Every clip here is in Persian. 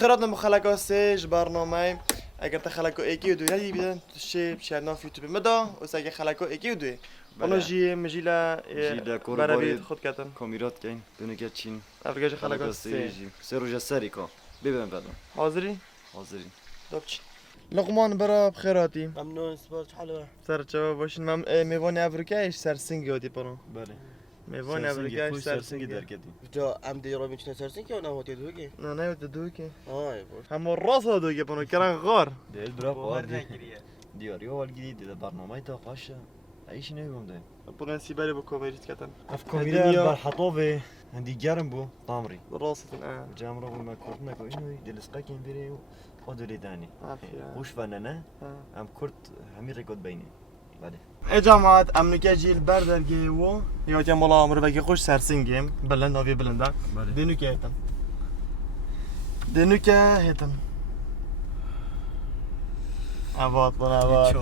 بخيراتنا مخلقة سيج برنامج اگر تخلقو ایکی و دوی ندی بیدن تشه بشهرنا في يوتيوب مدا وساقي خلقو ایکی و دوی اونو جی مجیلا برابید خود کتن کامیرات کن دونه چین افرگاج خلقو سیج سروج سریکا ببین بدن حاضری؟ حاضری دابچین لقمان برا بخيراتي ممنون سپاس حلوه سر جواب باشین من میوانی افریقایش سر سنگی هاتی پرو بله میوانی افریقایش سر سنگی در کردیم جا ام دیرا میتونه سرسین که اون هوتی دوگی نه نه دو که آی باش همون راست دو که پرو کرن غار دل برا قوار دیاری اول گیری دیده برنامه تا قاشه ایش نمیگم ده پرو سیبری با کومیریت کتن اف کامیرات بر حطابه عندي جارم بو طامري راست جام رو ما كرت نكو إنه يدلس قاكين بريو قدري داني خوش فنانة ام كرت همي ريكود بيني بعد ای جماعت امنیکه جیل بردرگی و یا که مالا امر بگی خوش سرسنگیم بلند آوی بلنده دینو که هتن دینو که هتن عواد بنا عواد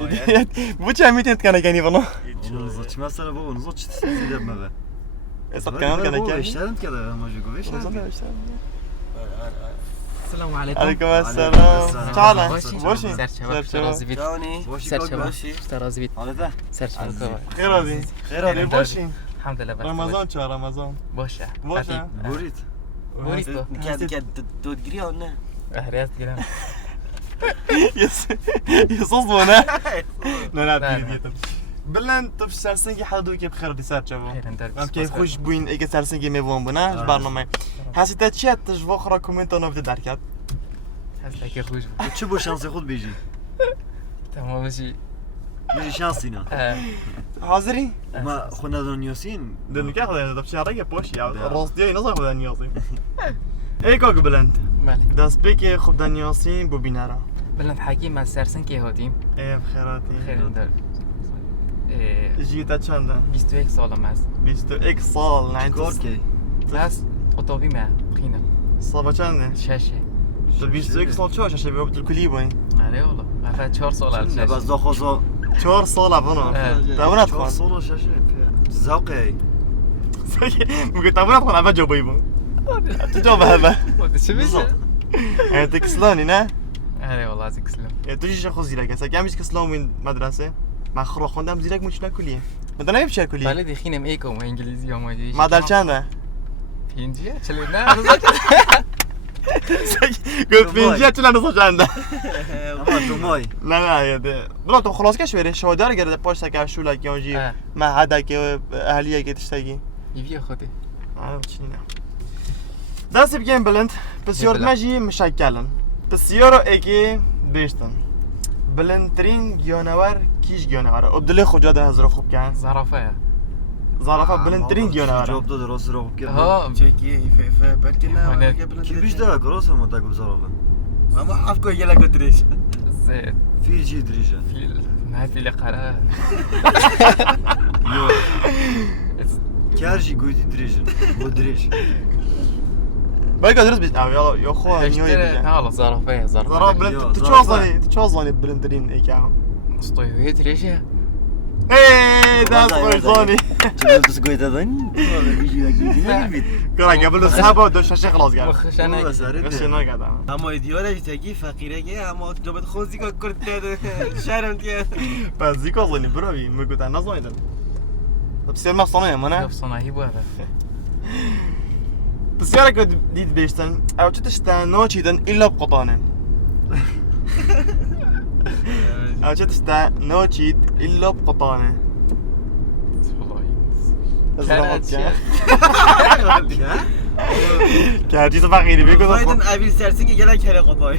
بو چه میتونید کنه کنی بنا نزوج مثلا بو نزوج تسيد ما بقى اصلا کنم کنه کنی اشتغلت كده ما جوجو ايش السلام عليكم. عليكم السلام. تعال. باشی. سرچه جانی سرچه باشی ترازی بید. حالته سرچه خیر آدی. خیر باشین. الحمد لله. رمضان چه رمضان؟ باشه. باشه. بوريت بوريت تو. که دودگیری آن نه اهریت گیرم. يصوص وانا لا ديتم بلان طب سرسنگی حدو که بخیر دی سر چاو ام که خوش بوین اگه سرسنگی میوون بنا برنامه حسیت چی تجوا خرا کامنت اون بده درکات هسته که خوش بود. چه با شانس خود بیجی تمام بشی. بیجی شانسی نه حاضری ما خونا دنیاسین دنو که خدا دب شهر پاش یا راست دی نزا خدا نیازی ای کاک بلند بله. دست بک خوب دنیاسین بو بینارا بلند حکیم از سرسن که هاتیم. ای بخیراتی خیلی دار. جیتا چنده 21 سالم است. 21 سال نه کار کی بس اتوبی ما خینم. صبا چنده ششه. تو 21 سال چه شش به الکلی باین آره والله. قفا 4 سال از بس شش. داخوزا 4 سال ابونا تابونات 4 خون سال شاشه ذوقي میگه تابونات خون اول جوابی بون تو جواب هذا چه میشه؟ انت کسلانی نه آره والله از کسلم. تو چی خو زیرک است کمیش کسلام این مدرسه من خرا خوندم زیرک مشنا کلیه من نمیب چه کلیه بله دخینم ایکو و انگلیسی و مادی. مدل چنده پینجیه چلی نه گفت پینجیه چلا نص چنده اما تو مای نه نه یده بلا تو خلاص کش بره شهادار گرده پاش تک شولا کیانجی معهد که اهلیه که تشتگی یوی خودی. چی نه دست بگیم بلند بسیار مجی مشکلن بسیار اگه بیشتن بلندترین گیانور کیش گیانوره عبدالله خجاده هزار خوب کن زرافه. زرافه بلندترین گیانوره جواب داد راست رو که ها چکی بلکه نه کی بیشتر کراس ما تا گذارا اما افکو یلا گدریش زید فیل جی دریجه فیل نه فیل قرار. یو کرجی گویی دریجه با دریج باید درست بیست اوه یا خو نیوی بیجن نه والله زرافه زرافه بلند تو چه زانی بلندترین ایکه اسطوره تریشه. ايه داس فرزاني چه دوست گویی دادن بیجی نگیری نمیبید كره قبل السحابه ودوش شيخ خلاص قال مخشنه بس شنو قاعد اما دیارش تگی فقیره که اما جابت خوزی که کرد شهرم دیگه بس زيكو ظني براوي ما قلت انا ظنيت بس ما صنعه انا گفت صناعی بود. بس يا رجل ديد بيشتن او تشتن نوتشيدن الا بقطانه او تشتن نوتشيد الا بقطانه كاجي تفقيري بيقول بايدن ابيل سرسنگ گلا کله قطای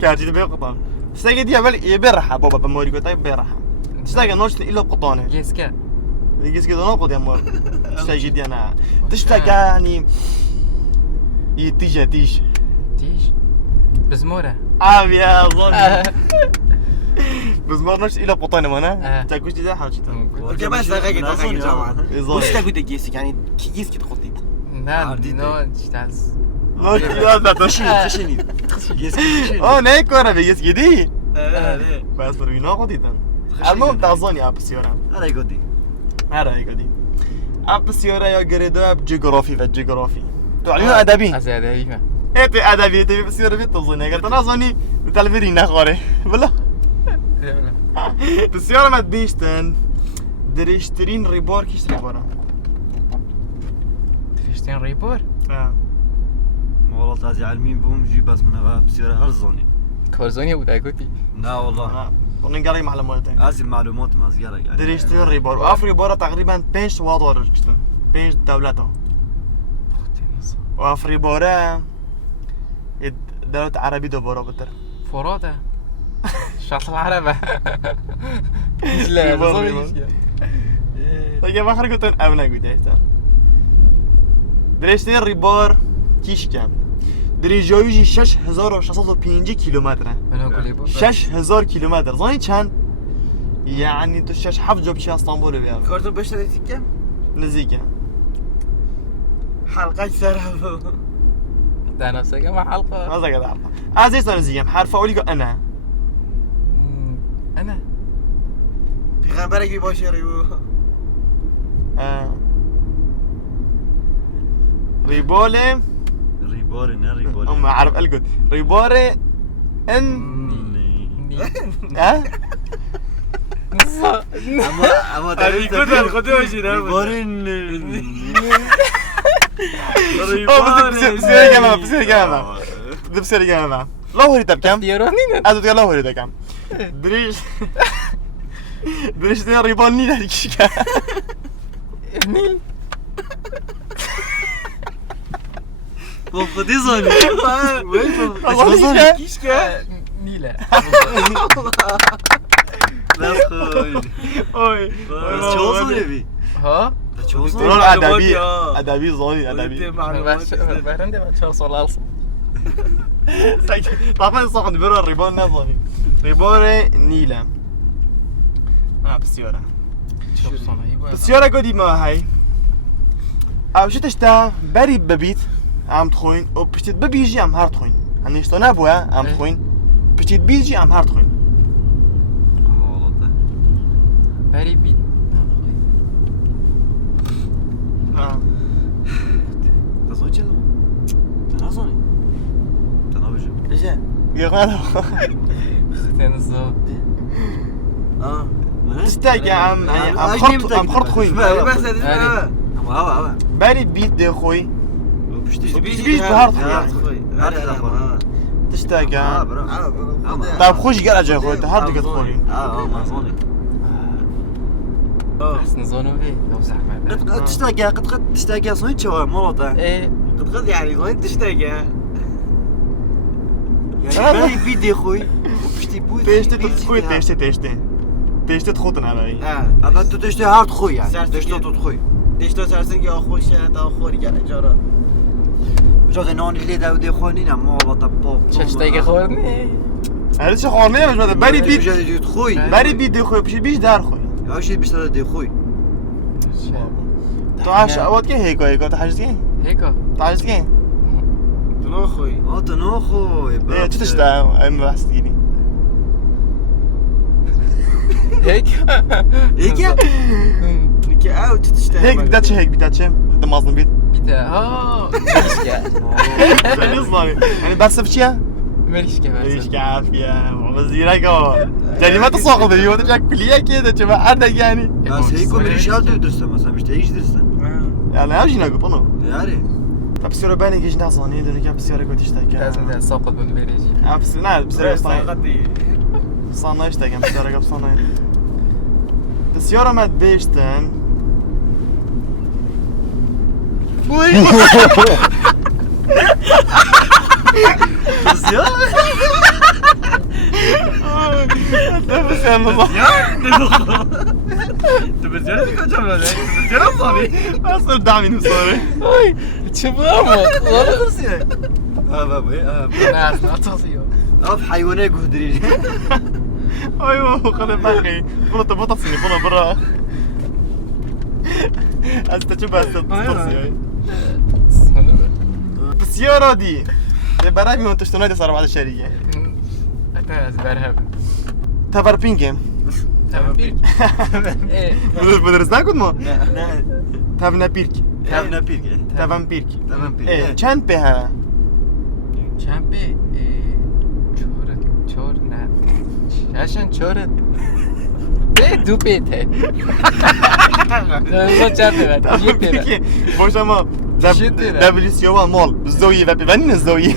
كاجي بيقطن سيجي دي اول يبرح بابا بموري قطاي بيرح تشتاق نوتش الا بقطانه گسکه يجيس كده ناقض يا مور تشتاق دي انا تشتاق يعني يتيجي تيش تيش بزموره يا ظن بس ما نوتش الا بقطانه مانا تاكوش دي حاجه اوكي بس دقيقه دقيقه جماعه يظن وش تقول دقيقه يعني كي جيس كده خطيت نه نو چتاز نوتش لا تشي خشنید نه كوره بيجيس كدي اه بس بروينا قديتن المهم تعظوني اب سيورا هذا گودی هذا هيك دي اب سيورا يا جريدو اب جغرافي و جغرافي تعليم ادبي از ادبی من انت ادبي تبي بسياره بيت تظني قلت انا ظني بتلفري نخوري بلا بسياره ما تبيشتن دريشترين ريبور كيش ريبورا تريشتين ريبور والله تازي علمي بوم جي بس من غاب بسيارة هرزوني کارزونی بود اگوتی لا والله ونقري معلوماتين هذه المعلومات ما زيارة يعني دريشترين ريبور واف ريبورا تقريبا 5 وادور كشتن 5 دولته واف ريبورا دولة عربي دوباره بتر فراده شاطر العربة لا ريبور، بظن ريبور. هيك. دیگه بخیر گفتن او نگویده ایتا درشته ریبار کیش کم دری جایوشی 6605 کیلومتره من اقول لك 6000 کیلومتر زانی چند؟ یعنی تو 6-7 جا بچه استانبول بیاد کارتون بشتريتي كم؟ نزدیکه حلقة سرها ده نفسك مع حلقة ماذا قد عرفه از ایسا نزدیکم حرف اولی که انا انا پیغمبرك بباشي ريبو ریباله ريبوري نا ريبوري ام عرب القد ریباره ان ها اما هذه كلها الخدوة ريبوري بسير جامعة بسير جامعة الله هريتا بكم؟ يرونينا أزود الله هريتا كم؟ دريش دريش تين ريبان نيل هذيك شكا نيل خدي زوني الله كيشكا نيلة لا خوي أوي بس شو زوني بي ها شو زوني رول أدبي يا. أدبي زوني أدبي بهرنده ما تشوف صلاص طبعا صح نبرر الريبان نظري ريبان نيلة بسيارة شوف صنعي بسيارة قدي ما هاي أو شو تشتا بري ببيت عم تخوين و بشتت ببيجي عم هار تخوين يعني شتو نابوها عم تخوين بشتت بيجي عم هار تخوين بري بيت تصويت شنو؟ انا زوني تناوج ايش يغانا ختين الزو اه تستاقي عم خرط خوين بس هذا اما بري بيت دي خوي بشتي بيجي بهار تشتاقي طيب خوش قال اجي خوي تهار دقت خوي ما زوني حسن زونو ايه لو زحمة قد تشتاقي قد تشتاقي صويت شو مرضى ايه قد يعني وين تشتاق يعني بالي بيدي خوي بشتي بوي تيشتي تخوي تيشتي تخوتن علي اما تو تشتي هارد خوي يعني سرسكي. تشتي تو خوي ليش تو سرسنگ یا خوشه تا خوری گله جارا جا نان اللي داودي خوني نعم والله طب شاشتاقي خورني هذا شي خورني مش هذا بري بيت جا خوي بري بيت دي خوي بيش دار خوي ايش بيشتغل دي خوي تو عاش اوقات كي هيك تحجزين هيك تحجزين تو خوی انت نو خوي ايه تشتا ام بحسيني هيك هيك نكي او تشتاق هيك بداتش خدم مازن بيت بيتا ها يعني بس بشيا ماليش ايش كمان كعاف يا وزيرك يعني ما تصاقب اليوم تجاك كلية كده تبع عندك يعني بس هيك مش هذا درسه مثلا مش تعيش درسه يعني ايش نقول انا يعني طب سيرو بالي ايش ناصني ده كان بسيرو كنت اشتكى لازم ده ساقط من بيريجي بس لا بسيرو صنايع قدي صنايع اشتكى بسيرو قبل صنايع بسيرو ما تبيشتن وي بس يا بس يا الله تبزيرة كم جملة تبزيرة صابي اصلا دعمي صوري شباب بابا ناس نعطيه اف حيوانات قدري ايوه خلي باقي بلا تبطسني بلا برا استجيبها استتصي بسيارة دي برامي وانت اشتنادي صار بعد الشركة انا زبالها تبر بينجم تمام بيرك ايه بدرس نکن ما نه تبنا پیرک نه پیرگه تبن پیرک تمام پیرگه چند به هنه چند به چهار نه ششن چهار به دو پیته ما چند به بعد یه پیره باشه ما دبلیسیو و مال زویی و بیونین زویی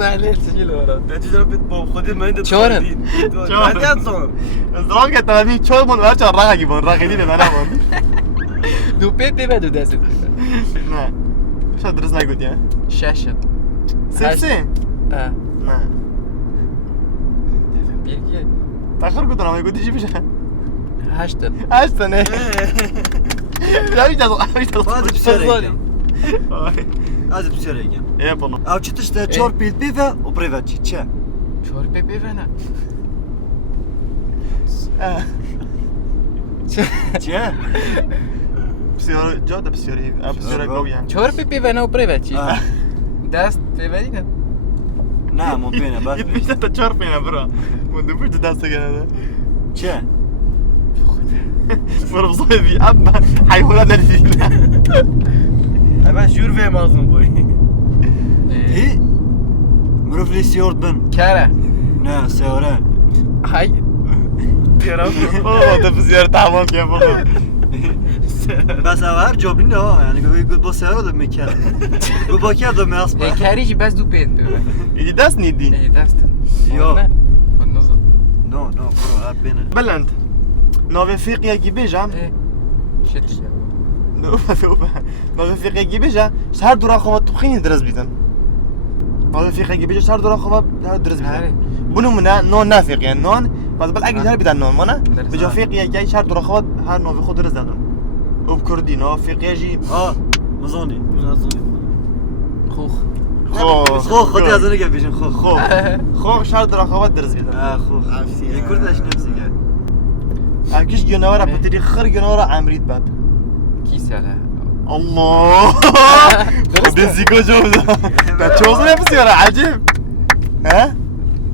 بله سجل ورا تجي با خودت من انت چهارم. بعد اصلا ازدواج که تبنی چهار من بچه رقا گیبون رقیدی به منه من دو پیته و دو دست نه شاید درست نگودی ها ششن سه اه نه تفهم بیرکیه تاخر گودن همه گودی چی بشه هشتن هشت نه جایی جازو هذا بسرعة هذا بسرعة ای پنو او چی تشته چهار پیل بیوه و پریوت چی چه؟ چهار پی نه چه؟ بسیار جاده بسیاری بسیار گویی هم چهار پی نه و پریوت چی آه. دست پیوری نه نه مو بینه بس گیت بیشتر تا چهار پینه برا منده برد دسته گنده چه؟ برو بصوی بی اب حیوانات ندیدی ben şur ve mazlum boy. هی؟ مروف لی سیورد بن کره نه سیوره های Yaram. اوه ده بسیار تمام که بابا بس او هر جابی نه یعنی گوید با سیوره دو میکرد گو با کرد دو میاس با کریش بس دو پیت پیوه ایدی دست نیدی ای دستن یا. نوزا نو نو برو هر بینه بلند ناوی فیقی اگی بیجم شتی ناوی فیقی اگی بیجم هر دورا خواه تو خیلی درست بیدن ناوی فیقی اگی بیجم هر دورا خواه درست بیدن بونو منه نان نفیقی یعنی نان باز بل اگه جهر بیدن نان منه بجا فیقی اگی هر دورا خواه هر ناوی خود درست دادن اوب کردی ناوی فیقی اگی آه مزانی خوخ خو خودی از اونه گفت بیشن خو خواه هر دورا خواه درست بیدن آه خو یه کردش نفسی گفت اگیش گناوره پتری خر گناوره عمرید بد کی ساله الله خود زیگو جو ده چوزو بسیاره عجیب ها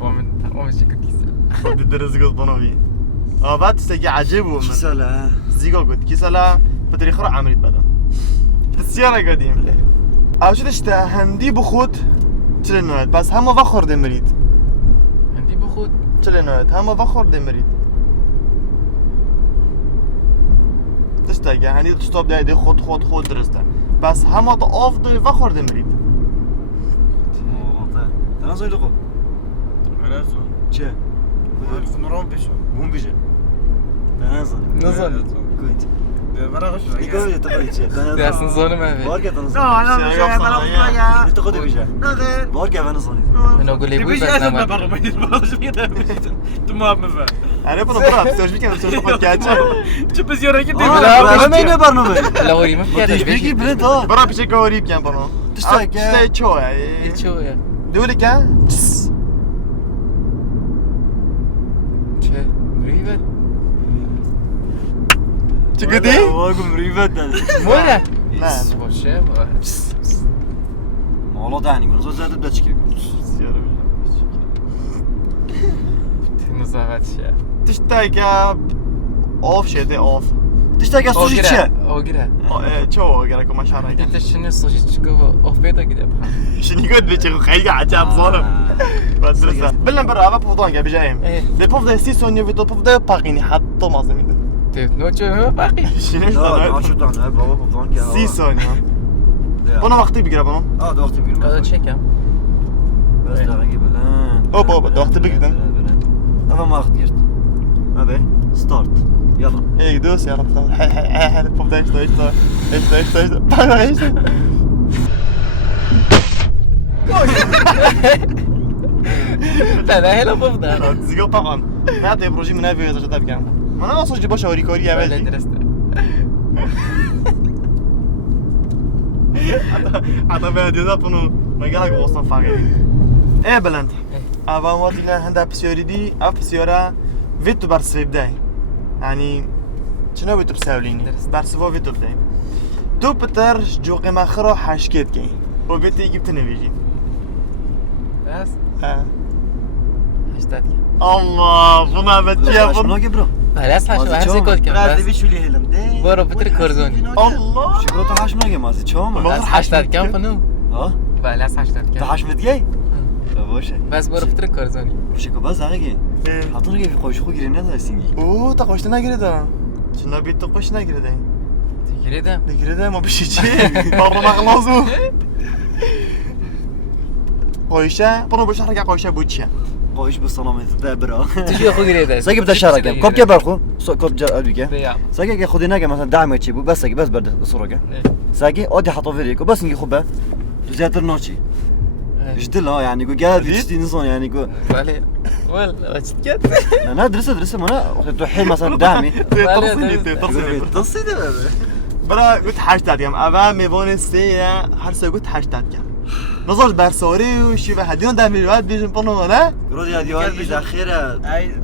ومن شكو کی ساله خود درست زیگو بانوی بعد تستگی عجیب و چی ساله زیگو گفت کی سالا پتری خر عمرید بدن بسیاره قدیم اوشدش تا هندی بخود چلی نوید بس همه وقت خورده مرید هندی بخود چلی نوید همه وقت خورده مرید دشتاگه هنی دستاب دایده خود درسته بس همه تا آف دوی و خورده مرید تنازل خو Arasın. چه Arasın oran peşo. بون بیشن تنازل نزن گویت Bana hoş. دیگه تقوی چه دستن زانه من بارگه تنازل Ana Sen bana yoksan ya. انت خودی بیشه Ne? بارگه تنازل من اقول لي تبيش بس اسد نعمل برا ما يدبر تمام مفا هره بنا برا بسیارش بیکنم بسیارش خود گچه چه بزیاره کی آه نه برنامه لاوري ما في دیش بگی بلند ها برا پیش گوری بکن بنا تشتاگه تشتای چوه شو يا دولی که چه مريبه چه گدی؟ واگو مریوت داده مولا نه. باشه مالا دهنی کنه زده بده چی کنه بسیاره نزاغت شه تشتای که آف شده آف تشتاگه سوشی چه اوگره چه اگر که مشهره که انت شنو سوشي تشكو اوف بيتا كده شنی گد بچه خیلی عجب ظالم بس درسته بلن برا اول پفدان که بجایم ده پف ده 30 ثانیه ویدیو پف ده پاقینی حتی مازه میده تيف نو چه باقي شنیش نه داره شو دانه بابا بابان که 30 ثانیه بنا وقتی بگیره بنا اه وقتی بگیرم قاعد تشيكم بس دقیقه بلند او بابا ده وقتی بگیدن اما ما وقت گرت ابي ستارت يلا ايه دوس يا رب حل بف ده ايش بقى ايش لا لا هلا بفضل زيگو طبعا نعطي بروجي من هذا اذا جدت كان ما انا اصلا جيبوش اوري كوريا ولا بلدي درست حتى بعد يذا بنو ما قالك وصل فاقي ايه بلند اوا ماتينا هندا بسيوري دي اف بسيورا فيتو برسيب داي يعني شنو فيتو بساوليني برسفو فيتو بداي تو بتر جوقي ماخرو حشكيت كي وبيتي جبت نبيجي بس ها هشتاد الله بنا بتيا شنو بنا برو خلاص هاش مازی هر چهار. کد کن برای بس دویش ولی هلم ده برو بتر کردونی. الله شکر تو هاش نگه مازی چهام از 80 کم فنو ها بله از 80 تا کم هاش مدگی باشه بس برو بتر کردونی. شکر باز دقیقه حتی نگه خوش خو گیری نداشتینگی اوه تا قشته نگیردم چنا بیت تو قش نگیردم تگیریدم نگیردم ما بشی چی بارو مغلازو قایشه برو بشه حرکت قایشه بود چیه قایش به سلامت ده برا تجي خو گریده ساگه بده شرکم کب که برخو کب جر بیگه بیا ساگه که خودی نگه مثلا دعمه چی بود بس ساگه بس برده صورگه ساگه عادي حطوا فيريكو بس نجي خوبه زيادة نوتشي جدلا يعني يقول قاعد بيشتي نظام يعني يقول بله ولا وشتكت انا درس انا الحين مثلا دعمي ترصيني تصيد برا قلت حاجتات يم أبا ميبون سيا هرسا قلت حاجتات يم نظرت برسوري وشي بهديون ده ميواد بيجن بانو ولا رودي هذه واحد إذا خير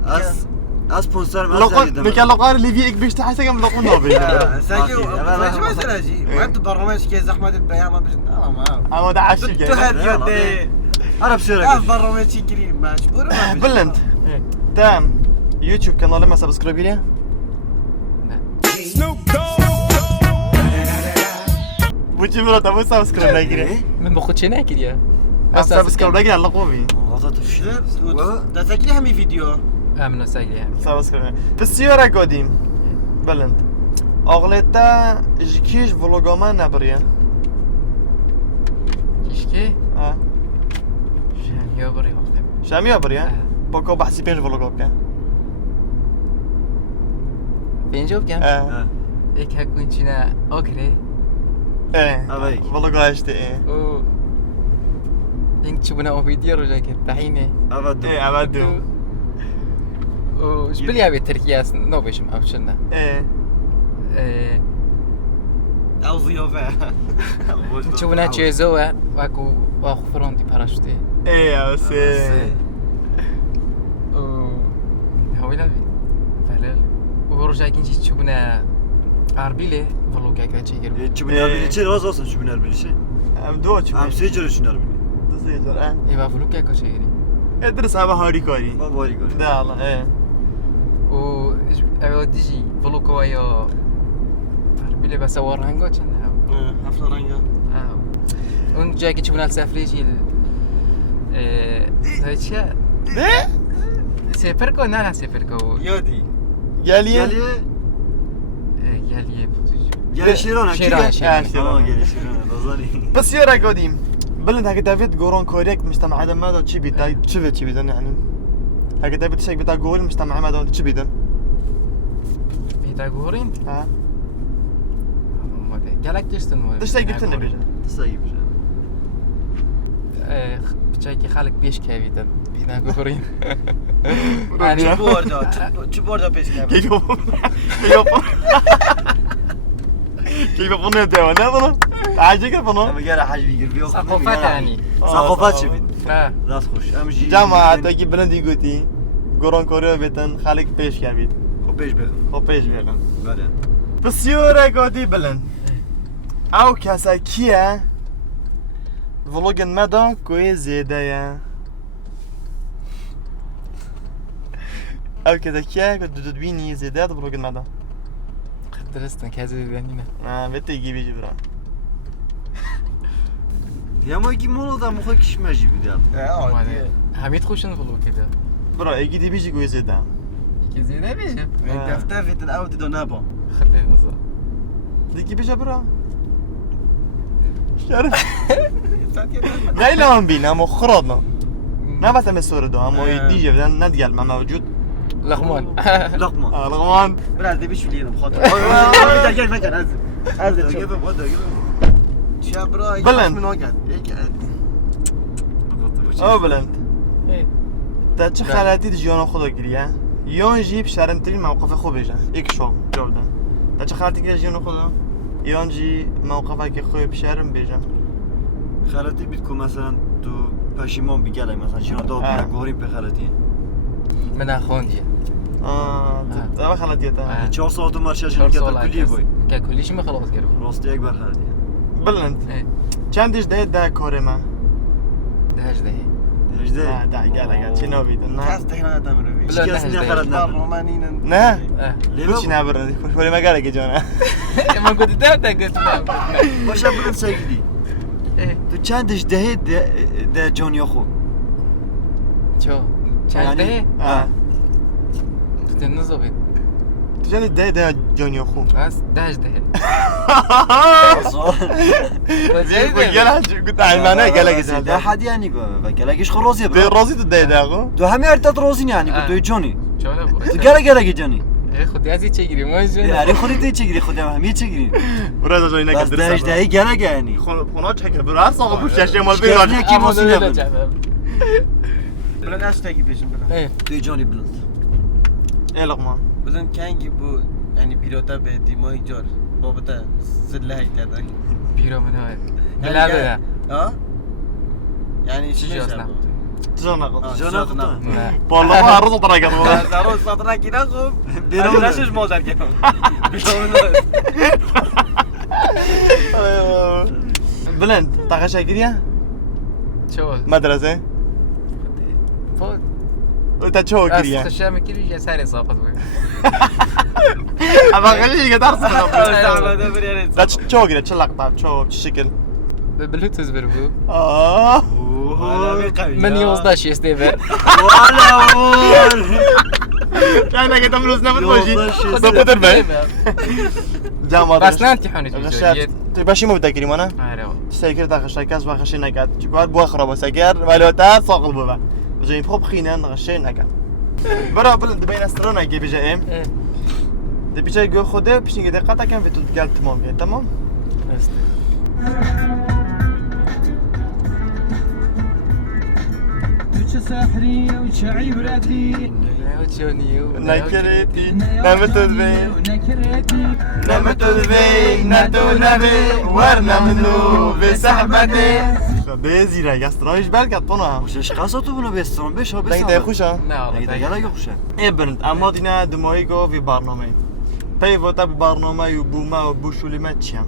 أس سبونسر ما لقون مكان لقار اللي فيك بيش تحسك من لقون نوبي ساكي ماشي مثلا جي ما انت برنامج كي زحمه البيان ما بيش انا ما أما ده عشي تهدي ودي أنا بسيرك برنامج كريم ماشي بلنت تام يوتيوب كانال ما سبسكرايب ليه بوجي مرات أبو سبسكرايب ناكري من بخود چه نکرد یا بس سبسكرايب ناكري على قومي هذا تفشل ده ساكي همي فيديو امنو سگی هم سبسكرايب بسيارة قديم بلنت أغلطة جكيش فلوجاما نبريا کیشکی آه شهر یا بری وقتم شامي أبريا بكو بحسي بينج فلوجا بكا پینجا بکن یک هکون چینه آکره إيه فلوجا هشتي إيه و این چوبنا اوفیدیا رو جای که تحینه أبدا إيه أبدو و جبلی هبی ترکیه است نو بشم افشلنا إيه او ضيافه چوبنا چیزوه واکو واخو فرانتی پراشتی إيه بس و هویلا فعلا و رو جای کنچی چوبنا عربیله فلوگا که چه گرم شو بنار بيلي شيء راس اصلا شو بنار بيلي شيء أم دوتش عم سيجر شو نار بيلي تسيجر ای فلوگا که چه گری ادرس أبا هاري كاري ما باري قول ده الله إيه و اول دیجی فلوگا یا عربیله بس ورهنگا چنده حفله رنگا اون جایی که چوبنا سفری جیل چه ده سفر کو نه سفر کو يودي يالي گلیه يا شيران شيران. يا شيران ضلي بس يورا قديم بلند هكا دافيد قورون كوريك مجتمع هذا ماذا تشي بيتا تشي بيتا يعني هكا دافيد شيك بيتا قول مجتمع ماذا تشي بيتا بیتا گورین ها ماده گلک داشتن ماده تشتاق قلت لنا بيجا تسايب بچه که خلق بیش که بیدن بینا گورین يعني شو بوردا بيش كابل كيف بقولنا ده ولا عاجي كيف اما بقولنا قال حاج بيقول بيو ثقافت يعني ثقافات شو بيت اه راس خوش امجي جامعة تاكي بلندي قوتي قرون كوريا بيتن خالق بيش كابيد خب ايش بقى خو بيش بيغن بعدين بس يورا قوتي بلند او كاسا كيا فلوجن مدى كوي زيدايا او كذا كيا كنت تدبيني زيدات فلوجن مدى درستن که از دیدنینه بيتي يجيبي جبران يا ما يجي مولو ده مخك ايش ما يجي بدي حمید خوشن فلو کده برا يجي دي بيجي كوي زيدا که زیده بیشم انت افتفت الاودي دو نابا خلي نظر ديكي بيجا برا شارف لا لا هم بينا مو خرطنا ما بس مسور ده هم يديجي بدنا نديال ما موجود لغمان لقمه لغمان برا دي بيش فينا بخاطر كيف فكر هذا كيف بده شابرا بلند. من وقت او بلند إيه. تا چه خلاتی جیان خدا گریه یان جیب شرمترین موقف خوب بشه یک شو جواب ده تا چه خلاتی که جیان خدا یان جی موقفی که خوب شرم بشه خالتي بتكون مثلا تو پشیمان بگله مثلا چرا دو بیا گوریم به خالتي من اخوندیه تا خلاتی تا 4 ساعت مارشش چهار نگه سال تا کلیه عکس بوی که کلیش می خلاص گرفت راستی یک بر خالتي بلند إيه. چندش ده کار ما دهش دهی اجده نه ده گله چی نبید نه کس تهنا دم رو بی بلا کس نه نخرد نه رومانین نه لیبا چی نبرن خوش ولی مگه که جانه ما قلت ده قلت باشه بلند سگیدی تو چندش دهه ده جانیا خو شو چند ده آه. تو تنظبط تو چند ده جانیو خوب بس دهش ده گله گفت علمانه گله ده گزیده حد يعني و گلگیش خروزیه ده برو رازی تو ده دقیقه تو همه ارتات روزین يعني تو جونی چاله تو گلگی جانی خودی ازی چه گیری ما یاری خودی تی چگیری خودم همه چگیری برای جایی بس نکرد دهش دهی گلگ يعني خونه چکه برای هر ساقه پوش چشه مال شکر بیرون نه. کی موسیقی بود؟ بلن اشتاقی پیشم بلن توی جانی بلند ای لقمان بزن کنگی بو یعنی پیروتا به دیمای جار بابتا زله هی تدن بیرو من های بلا بلا ها یعنی چی جاست میشه نه. تو جان نقل جان نخواه نه بالله ما هر روز طرق بود زارو سطرا کی نخوب بیرون بیرون نشش مادر کنم بلند تاقه گیریه شو مدرسه فوق تا چه گیریه از خشم کلی جه سر ساقط بود اما خیلی دیگه درس زحمت دا چه گیریه چه لقطه چه شکل بلوتوز بربو آه من 11 استیبر والا وول يعني اگه تم روز نبود باشی والله تو بودر به جام بس نه امتحانش غشت تو باشی مو بتذكري مانا آره تسيكر تا غشای کس و غشی نکرد چیکار بو خراب سگر ولی تا ساقل بو بجای خوب خینن غشی نکرد برا بلند بین استرون اگه بجا ام ده بیچای گو خوده پیش نگه دقت کن و تو گل تمام بیاد تمام وش سحري وش عبرتي نکریتی نمتود بین ونكرتي نمتود بین ندو نبی ور نمنو به صحبتی به زیره گسترایش برکت پناه خوشش قصاتو بنا بسترون بش ها دنگ ده خوشه نه دنگ ده گلگ خوشه ای برند اما دینا دمایی گو وی برنامه پی وقتا برنامه و بومه و بوشولیمه چیم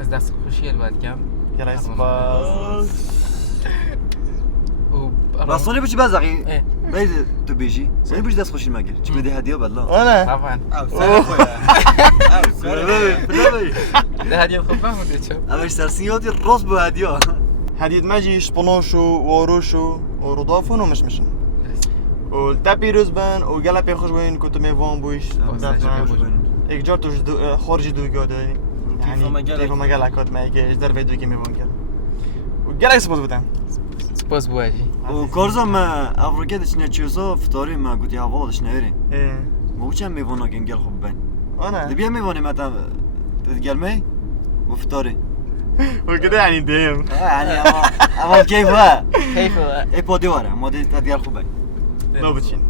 از دست خوشی البته کم گرای سپاس راستانی بچی بزاقی اه. باید تو بیجی سانی بچی دست خوشی مگیر چی بده هدیه بالله آنه طبعا او سر خویا او سر ده هدیه خوب بوده چه اوش سرسیاتی راست به هدیه حديد ماجي شبونوشو وروشو ورضافون ومش مشن والتابي روزبان وقال بي خوش وين كنت ميفون بويش اك جارتوش خارجي دو قاعد يعني كيف ما قال كنت ما يجي در فيديو كي ميفون قال وقال سبوت بتاع سپاس بواجی و کارزم افریقا دشنه چیزا فتاری ما گوتی هوا دشنه ایری ايه ما چند میوونا گنگل خوب بین انا دبیا میوونی متا تتقال می و فتاری وكده يعني ديم يعني اما كيف ها کیف ای پادی واره ما دی تتقال خوب بین لو بتشين